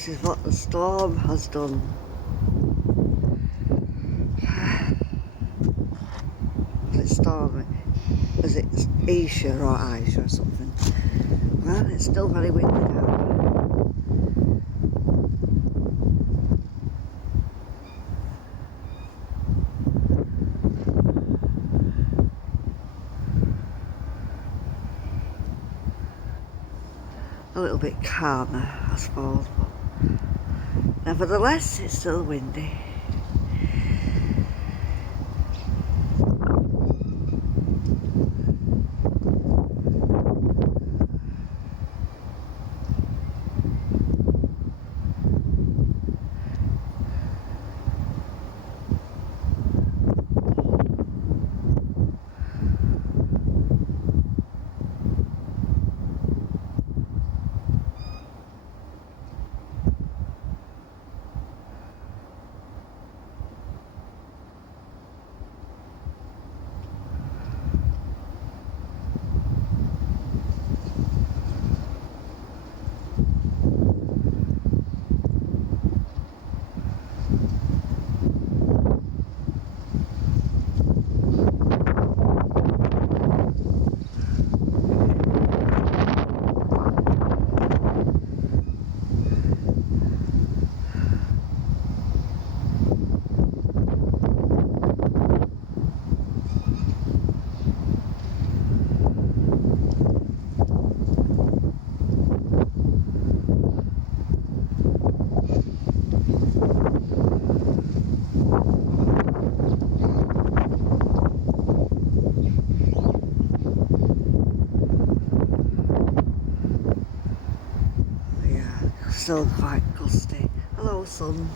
this is what the storm has done. It's stormy. Is it Isha or Aisha or something? Well, it's still very windy now. A little bit calmer, I suppose, but nevertheless, it's still windy. Still quite gusty. Hello, sun.